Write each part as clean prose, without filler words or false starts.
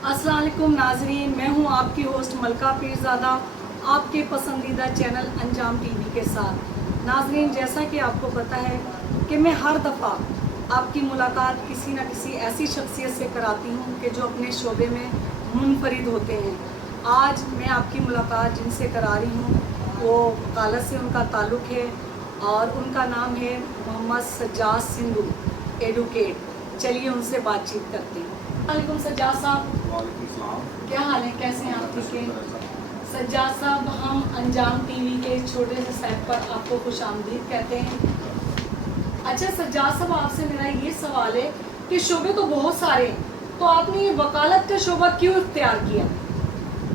अस्सलाम वालेकुम नाजरीन, मैं हूं आपकी होस्ट मलका पीरज़ादा आपके पसंदीदा चैनल अंजाम टीवी के साथ। नाजरीन, जैसा कि आपको पता है कि मैं हर दफ़ा आपकी मुलाकात किसी न किसी ऐसी शख्सियत से कराती हूं कि जो अपने शोबे में मुनफरिद होते हैं। आज मैं आपकी मुलाकात जिनसे करा रही हूं वो वकालत से उनका ताल्लुक़ है और उनका नाम है मोहम्मद सज्जाद सिंधु एडवोकेट। चलिए उनसे बातचीत करते हैं। वालेकुम सज्जाद साहब। वालेकुम सलाम। क्या हाल है, कैसे हैं आप? ठीक है सज्जाद साहब, हम अंजाम टीवी के छोटे से सेट पर आपको खुशामदीद कहते हैं। अच्छा सज्जाद साहब, आपसे मेरा ये सवाल है कि शोबे तो बहुत सारे हैं, तो आपने ये वकालत का शोबा क्यों इख्तियार किया?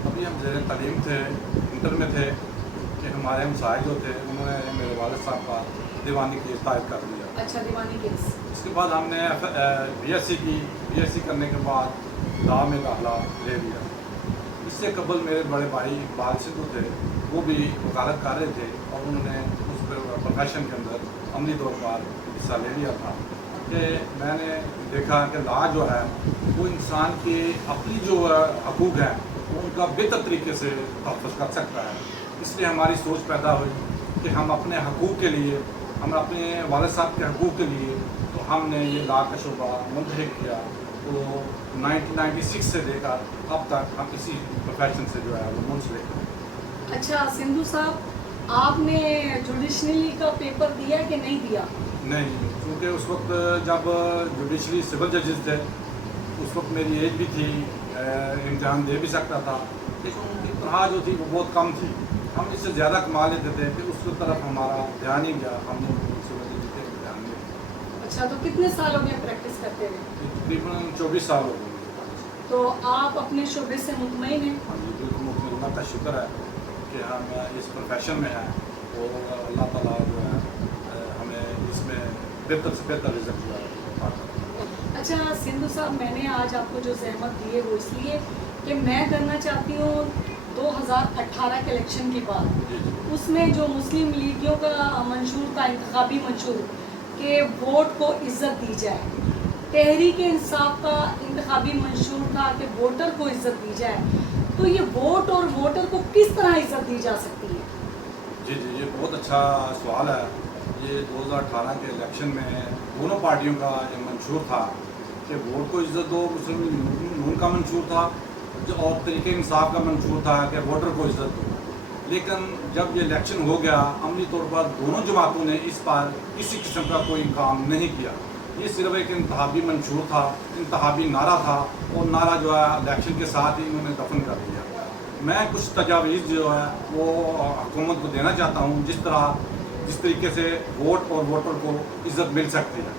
अभी हम ज़ेर तालीम थे, इंटर में थे कि हमारे हमसाए जो थे उन्होंने मेरे वालिद साहब का दीवानी केस दायर कर दिया। अच्छा, दीवानी केस। उसके बाद हमने BSc की। BSc करने के बाद लॉ में दाखिला ले लिया। इससे कबल मेरे बड़े भाई इकबाल सिद्धू थे, वो भी वकालत कर रहे थे और उन्होंने उस प्रोफेशन के अंदर अमली तौर पर हिस्सा ले लिया था। कि मैंने देखा कि लॉ जो है वो इंसान के अपनी जो हकूक़ हैं उनका बेहतर तरीके से तहफ़्फ़ुज़ कर सकता है। इसलिए हमारी सोच पैदा हुई कि हम अपने हकूक़ के लिए, हम अपने वालिद साहब के हकूक़ के लिए, तो हमने ये लॉ का शोबा मुंतखब किया। तो 1996 से लेकर अब तक हम इसी प्रोफेशन से जो है वो मुंसलिक हैं। अच्छा सिंधु साहब, आपने जुडिशरी का पेपर दिया कि नहीं दिया? नहीं, क्योंकि उस वक्त जब जुडिशरी सिविल जजेस थे उस वक्त मेरी एज भी थी, इम्तहान दे भी सकता था, लेकिन उनकी तनख्वाह जो थी वो बहुत कम थी। हम इससे ज़्यादा कमा लेते थे, फिर उसकी तरफ हमारा ध्यान ही गया, हमने सिविल जजेस पे ध्यान दिया। अच्छा, तो कितने साल हो गए प्रैक्टिस करते हुए? तकरीबन 24 साल हो गए। तो आप अपने शोबे से मुतमईन हैं? हाँ जी, बिल्कुल मुतमईन। अल्लाह का शुक्र है कि हम इस प्रोफेशन में हैं और अल्लाह ताला जो है हमें इसमें बेहतर से बेहतर रिजल्ट जो है आता है। अच्छा सिंधु साहब, मैंने आज आपको जो ज़हमत दी है वो इसलिए कि मैं करना चाहती हूँ 2018 के इलेक्शन की बात। उसमें जो मुस्लिम लीगियों का मंशूर था, इंतखाबी मंशूर, कि वोट को इज़्ज़त दी जाए। तहरीक इंसाफ का इंतखाबी मंशूर था कि वोटर को इज़्ज़त दी जाए। तो ये वोट और वोटर को किस तरह इज़्ज़त दी जा सकती है? जी, ये बहुत अच्छा सवाल है। ये 2018 के इलेक्शन में दोनों पार्टियों का ये मंशूर था कि वोट को इज़्ज़त दो। मुस्लिम नून का मंशूर था और तहरीक इंसाफ का मंशूर था कि वोटर को इज़्ज़त दो। लेकिन जब ये इलेक्शन हो गया, अमली तौर पर दोनों जमातों ने इस पर किसी किस्म का कोई काम नहीं किया। ये सिर्फ एक इंतहाबी मंशूर था, इंतहाबी नारा था और नारा जो है इलेक्शन के साथ ही इन्होंने दफन कर दिया। मैं कुछ तजावीज़ जो है वो हुकूमत को देना चाहता हूँ, जिस तरीके से वोट और वोटर को इज़्ज़त मिल सकती है।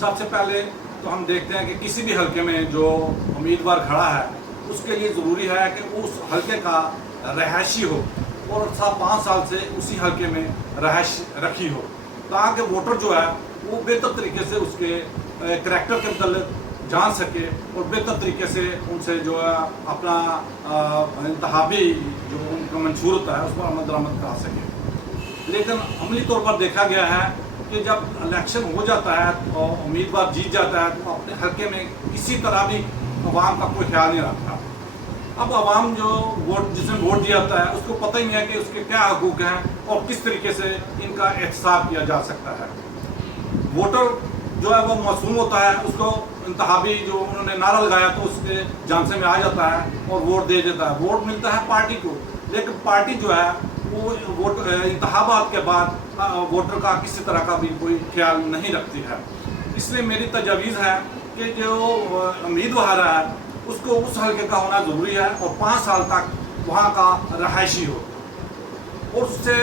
सबसे पहले तो हम देखते हैं कि किसी भी हलके में जो उम्मीदवार खड़ा है उसके लिए ज़रूरी है कि उस हलके का रहायशी हो और 5 साल से उसी हलके में रहायश रखी हो, ताकि वोटर जो है वो बेहतर तरीके से उसके करैक्टर के मतलब जान सके और बेहतर तरीके से उनसे जो है अपना इंतहाबी जो उनका मंशूर होता है उस पर अमल दरामद करा सके। लेकिन अमली तौर पर देखा गया है कि जब इलेक्शन हो जाता है और उम्मीदवार जीत जाता है तो अपने हलके में किसी तरह भी अवाम का कोई ख्याल नहीं रखता। अब अवाम जो जिसने वोट दिया जाता है उसको पता ही नहीं है कि उसके क्या हकूक़ हैं और किस तरीके से इनका एहतसाब किया जा सकता है। वोटर जो है वो मासूम होता है, उसको इंतहाबी जो उन्होंने नारा लगाया तो उसके झांसे में आ जाता है और वोट दे देता है। वोट मिलता है पार्टी को, लेकिन पार्टी जो है वो वोट इंतखाबात के बाद वोटर का किसी तरह का भी कोई ख्याल नहीं रखती है। इसलिए मेरी तजवीज़ है कि जो उम्मीदवार है उसको उस हल्के का होना ज़रूरी है और 5 साल तक वहाँ का रहायशी हो। और उससे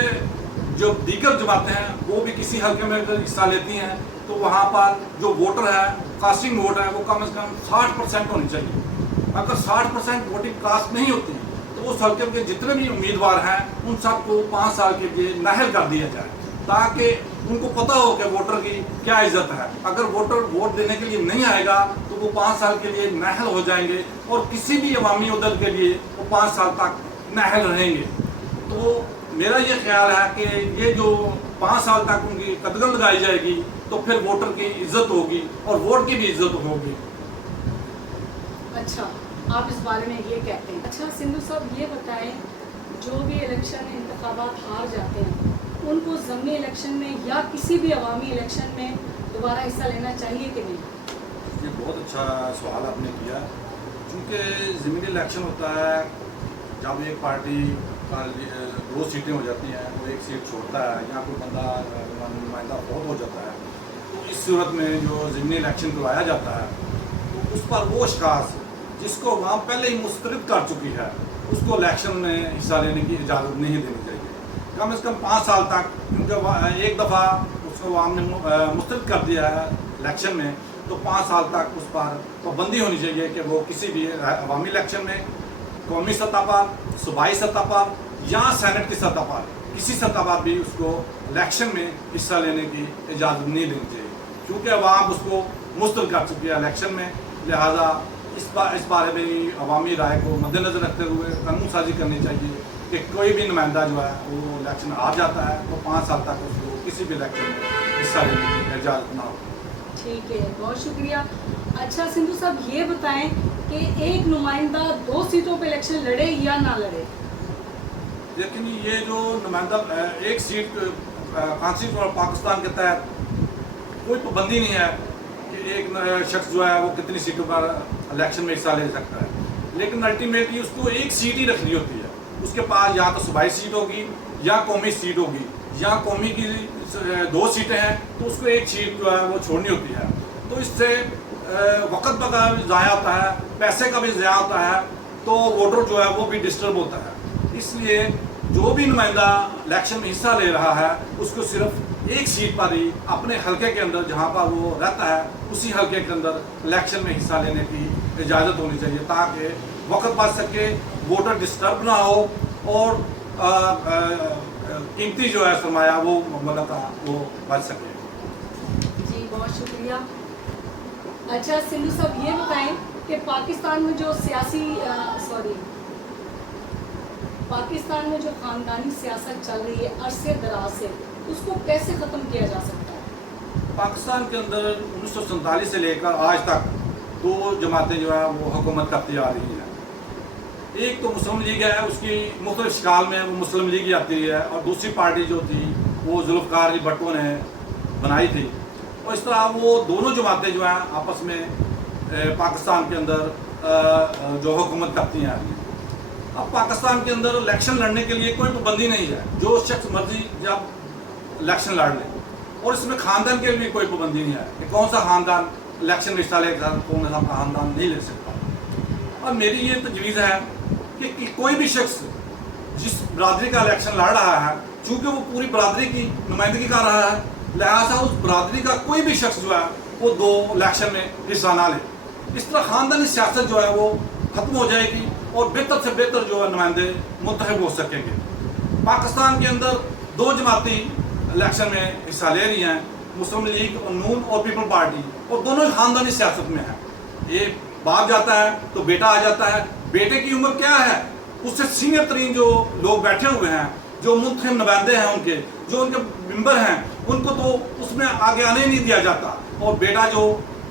जो दीगर जमातें हैं वो भी किसी हल्के में अगर हिस्सा लेती हैं तो वहाँ पर जो वोटर है, कास्टिंग वोट है, वो कम से कम 60% होनी चाहिए। अगर 60% वोटिंग कास्ट नहीं होती तो उस हल्के के जितने भी उम्मीदवार हैं उन सबको 5 साल के लिए नाअहल कर दिया जाए, ताकि उनको पता हो कि वोटर की क्या इज्जत है। अगर वोटर वोट देने के लिए नहीं आएगा तो वो 5 साल के लिए नाअहल हो जाएंगे और किसी भी अवामी उहदे के लिए वो 5 साल तक नाअहल रहेंगे। तो मेरा ये ख्याल है कि ये जो 5 साल तक उनकी कदगन लगाई जाएगी तो फिर वोटर की इज्जत होगी और वोट की भी इज्जत होगी। अच्छा, आप इस बारे में ये कहते हैं। अच्छा सिंधु साहब ये बताएं, जो भी इलेक्शन इंतखाबात हार जाते हैं उनको ज़मीनी इलेक्शन में या किसी भी अवामी इलेक्शन में दोबारा हिस्सा लेना चाहिए कि नहीं? ये बहुत अच्छा सवाल आपने किया, क्योंकि ज़मीनी इलेक्शन होता है जब एक पार्टी का 2 सीटें हो जाती हैं, वो 1 सीट छोड़ता है या कोई बंदा नुमाइंदा बहुत हो जाता है, तो इस सूरत में जो ज़मीनी इलेक्शन करवाया जाता है तो उस पर वो शख्स जिसको वहाँ पहले ही मुस्तरद कर चुकी है उसको इलेक्शन में हिस्सा लेने की इजाज़त नहीं देनी चाहिए, कम से कम 5 साल तक, क्योंकि एक दफ़ा उसको आवाम ने मुस्तरद कर दिया है इलेक्शन में, तो 5 साल तक उस पर पाबंदी होनी चाहिए कि वो किसी भी अवामी इलेक्शन में कौमी सतह पर, सूबाई सतह पर या सेनेट की सतह पर किसी सतह पर भी उसको इलेक्शन में हिस्सा लेने की इजाज़त नहीं देनी चाहिए, क्योंकि अवाम उसको मुस्तरद कर चुकी है इलेक्शन में। लिहाजा इस बारे में अवामी राय को मद्देनज़र रखते हुए कानून साजी करनी चाहिए कि कोई भी नुमाइंदा जो है वो इलेक्शन हार जाता है तो 5 साल तक उसको किसी भी इलेक्शन में हिस्सा लेने की इजाज़त ना हो। ठीक है, बहुत शुक्रिया। अच्छा सिंधु साहब ये बताएं कि एक नुमाइंदा 2 सीटों पे इलेक्शन लड़े या ना लड़े? लेकिन ये जो नुमाइंदा एक सीट कॉन्स्टिट्यूशन पाकिस्तान के तहत कोई पाबंदी नहीं है कि एक शख्स जो है वो कितनी सीटों पर इलेक्शन में हिस्सा ले सकता है, लेकिन अल्टीमेटली उसको एक सीट ही रखनी होती है। उसके पास या तो सूबाई सीट होगी या कौमी सीट होगी, या कौमी की 2 सीटें हैं तो उसको एक सीट जो है वो छोड़नी होती है, तो इससे वक्त का भी ज़ाया होता है, पैसे का भी ज़ाया होता है, तो वोटर जो है वो भी डिस्टर्ब होता है। इसलिए जो भी नुमाइंदा इलेक्शन में हिस्सा ले रहा है उसको सिर्फ एक सीट पर ही अपने हलके के अंदर जहाँ पर वो रहता है उसी हलके के अंदर इलेक्शन में हिस्सा लेने की इजाज़त होनी चाहिए, ताकि वक्त बच सके, वोटर डिस्टर्ब ना हो और कीमती जो है सरमाया वो मतलब का वो बच सके। जी बहुत शुक्रिया। अच्छा सिंधु साहब ये बताएं कि पाकिस्तान में जो पाकिस्तान में जो ख़ानदानी सियासत चल रही है अरसे दराज से, उसको कैसे ख़त्म किया जा सकता है? पाकिस्तान के अंदर 1947 से लेकर आज तक 2 जमातें जो है वो हुकूमत करती आ रही हैं। एक तो मुस्लिम लीग है, उसकी मुख्तलिफ शकाल में वो मुस्लिम लीग ही आती है, और दूसरी पार्टी जो थी वो जुल्फ़िकार अली भुट्टो ने बनाई थी, और इस तरह वो दोनों जमातें जो हैं आपस में पाकिस्तान के अंदर जो हुकूमत करती हैं। अब पाकिस्तान के अंदर इलेक्शन लड़ने के लिए कोई पाबंदी नहीं है, जो शख्स मर्जी जब इलेक्शन लड़ ले, और इसमें ख़ानदान के लिए कोई पाबंदी नहीं है कि कौन सा ख़ानदान इलेक्शन में हिस्सा लेगा, कौन सा ख़ानदान नहीं ले सकता। और मेरी ये तजवीज़ है कि कोई भी शख्स जिस बरादरी का इलेक्शन लड़ रहा है, चूँकि वो पूरी बरादरी की नुमाइंदगी कर रहा है, लिहाजा उस बरादरी का कोई भी शख्स जो है वो 2 इलेक्शन में हिस्सा ना ले। इस तरह ख़ानदानी सियासत जो है वो ख़त्म हो जाएगी और बेहतर से बेहतर जो है नुमाइंदे मुंतखब हो सकेंगे। पाकिस्तान के अंदर 2 जमाती इलेक्शन में हिस्सा ले रही हैं, मुस्लिम लीग और नून और पीपल पार्टी, और दोनों ही ख़ानदानी सियासत में हैं। ये बाप जाता है तो बेटा आ जाता है, बेटे की उम्र क्या है, उससे सीनियर तरीन जो लोग बैठे हुए हैं, जो मुंतखब नुमाइंदे हैं उनके, जो उनके मेंबर हैं, उनको तो उसमें आगे आने ही नहीं दिया जाता, और बेटा जो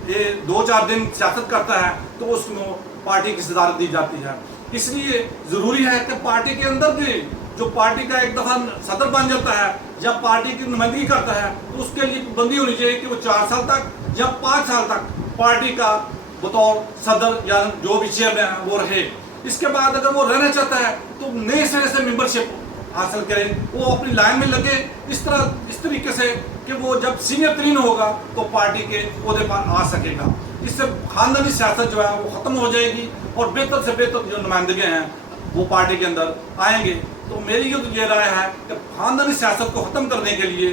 ये 2-4 दिन सियासत करता है तो उसको पार्टी की सदारत दी जाती है। इसलिए ज़रूरी है कि पार्टी के अंदर भी जो पार्टी का एक दफ़ा सदर बन जाता है या पार्टी की नुमाइंदगी करता है तो उसके लिए पाबंदी होनी चाहिए कि वो 4 साल तक या 5 साल तक पार्टी का बतौर सदर या जो भी चेयरमैन है वो रहे। इसके बाद अगर वो रहना चाहता है तो नए सिरे से मेंबरशिप हासिल करे, वो अपनी लाइन में लगे, इस तरीके से कि वो जब सीनियर तरीन होगा तो पार्टी के ओहदे पर आ सकेगा। इससे ख़ानदानी सियासत जो है वो ख़त्म हो जाएगी और बेहतर से बेहतर जो नुमाइंदगे हैं वो पार्टी के अंदर आएंगे। तो मेरी ये राय है कि ख़ानदानी सियासत को ख़त्म करने के लिए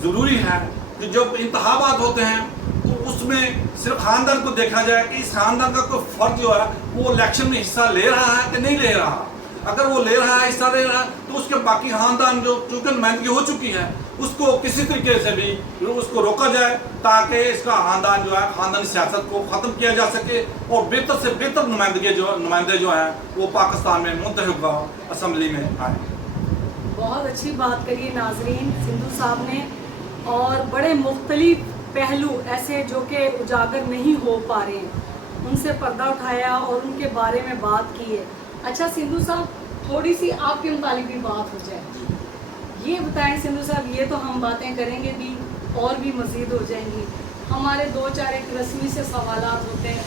ज़रूरी है कि जब इंतखाबात होते हैं तो उसमें सिर्फ ख़ानदान को देखा जाए कि इस ख़ानदान का कोई फ़र्द जो है वो इलेक्शन में हिस्सा ले रहा है कि नहीं ले रहा। अगर वो ले रहा है, हिस्सा ले रहा है, तो उसके बाकी ख़ानदान जो चूँकि नुमाइंदगी हो चुकी है उसको किसी तरीके से भी उसको रोका जाए ताकि इसका ख़ानदान जो है ख़ानदानी सियासत को ख़त्म किया जा सके और बेहतर से बेहतर नुमाइंदे जो हैं वो पाकिस्तान में मुंतखब असम्बली में आए। बहुत अच्छी बात करी नाजरीन सिंधु साहब ने, और बड़े मुख्तलिफ पहलू ऐसे जो कि उजागर नहीं हो पा रहे हैं, ان سے پردہ اٹھایا اور ان کے بارے میں بات کی ہے. اچھا سندھو صاحب, تھوڑی سی آپ کے متعلق بھی بات ہو جائے. یہ بتائیں سندھو صاحب, یہ تو ہم باتیں کریں گے بھی اور بھی مزید ہو جائیں گی. ہمارے دو چار ایک رسمی سے سوالات ہوتے ہیں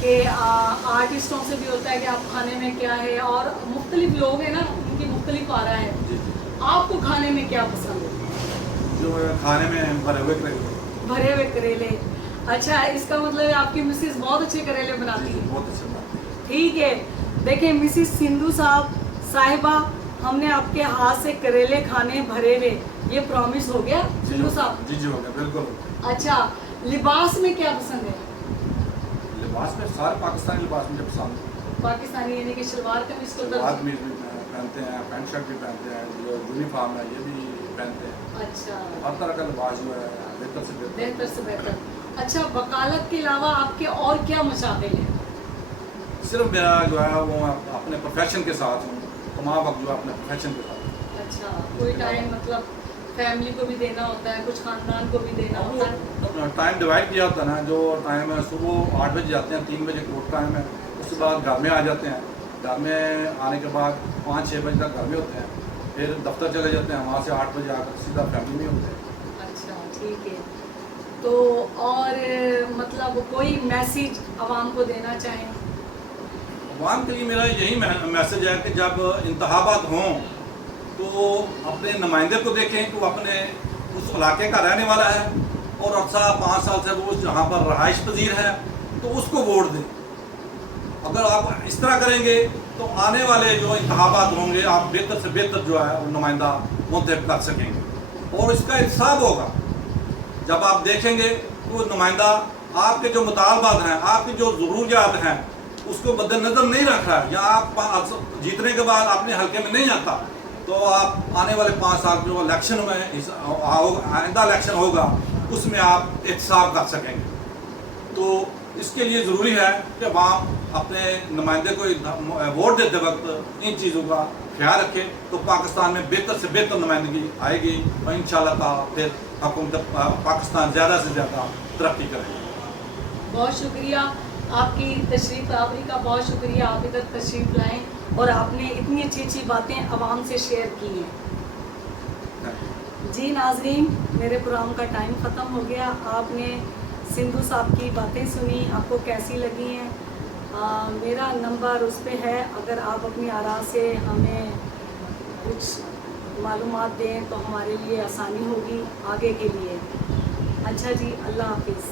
کہ آرٹسٹوں سے بھی ہوتا ہے کہ آپ کھانے میں کیا ہے, اور مختلف لوگ ہیں نا, ان کی مختلف آرا ہے. آپ کو کھانے میں کیا پسند ہے؟ جو کھانے میں بھرے ہوئے کریلے. بھرے ہوئے کریلے. اچھا, اس کا مطلب ہے آپ کی مسز بہت اچھے کریلے بناتی ہیں. بہت اچھا بات. ٹھیک ہے, دیکھیں مسز سندھو صاحبہ, ہم نے آپ کے ہاتھ سے کریلے کھانے بھرے ہوئے, یہ پرومس ہو گیا سندھو صاحب؟ جی ہو گیا, بالکل. اچھا, لباس میں کیا پسند ہے؟ لباس میں سارے پاکستانی لباس مجھے پسند ہے. پاکستانی یعنی کہ شلوار قمیض کو شلوار قمیض بھی پہنتے ہیں, پینٹ شرٹ بھی پہنتے ہیں, جو یونیفارم ہے یہ بھی پہنتے ہیں. اچھا, ہر طرح کا لباس جو ہے بہتر سے بہتر. اچھا, وکالت کے علاوہ آپ کے اور کیا مشاغل ہیں؟ صرف میرا جو ہے وہ اپنے پروفیشن کے ساتھ ہوں, تمام وقت جو ہے اپنے پروفیشن کے ساتھ. اچھا, کوئی ٹائم مطلب فیملی کو بھی دینا ہوتا ہے, کچھ خاندان کو بھی دینا ہوتا ہے؟ ٹائم ڈیوائڈ کیا ہوتا ہے نا, جو ٹائم ہے صبح 8 بجے جاتے ہیں, 3 بجے کوٹ ٹائم ہے, اس کے بعد گھر میں آ جاتے ہیں. گھر میں آنے کے بعد 5-6 بجے تک گھر میں ہوتے ہیں, پھر دفتر چلے جاتے ہیں, وہاں سے 8 بجے آ کر سیدھا فیملی میں ہوتے ہیں. اچھا ٹھیک ہے. تو اور مطلب کوئی میسیج عوام کو دینا چاہیں؟ عوام کے لیے میرا یہی میسج ہے کہ جب انتخابات ہوں تو اپنے نمائندے کو دیکھیں کہ وہ اپنے اس علاقے کا رہنے والا ہے اور عرصہ 5 سال سے وہ جہاں پر رہائش پذیر ہے, تو اس کو ووٹ دیں. اگر آپ اس طرح کریں گے تو آنے والے جو انتخابات ہوں گے آپ بہتر سے بہتر جو ہے وہ نمائندہ منتخب کر سکیں گے, اور اس کا انصاف ہوگا. جب آپ دیکھیں گے تو وہ نمائندہ آپ کے جو مطالبات ہیں, آپ کی جو ضروریات ہیں, اس کو مد نظر نہیں رکھ رہا ہے, یا آپ جیتنے کے بعد اپنے حلقے میں نہیں آتا, تو آپ آنے والے 5 سال جو الیکشن میں آئندہ الیکشن ہوگا اس میں آپ احتساب کر سکیں گے. تو اس کے لیے ضروری ہے کہ عوام اپنے نمائندے کو ووٹ دیتے وقت ان چیزوں کا خیال رکھے, تو پاکستان میں بہتر سے بہتر نمائندگی آئے گی, اور انشاءاللہ تعالیٰ پھر حکومت پاکستان زیادہ سے زیادہ ترقی کرے گی. بہت شکریہ آپ کی تشریف آوری کا, بہت شکریہ آپ ادھر تشریف لائیں اور آپ نے اتنی اچھی اچھی باتیں عوام سے شیئر کی ہیں. جی ناظرین, میرے پروگرام کا ٹائم ختم ہو گیا. آپ نے سندھو صاحب کی باتیں سنی, آپ کو کیسی لگی ہیں؟ میرا نمبر اس پہ ہے, اگر آپ اپنی آراء سے ہمیں کچھ معلومات دیں تو ہمارے لیے آسانی ہوگی آگے کے لیے. اچھا جی, اللہ حافظ.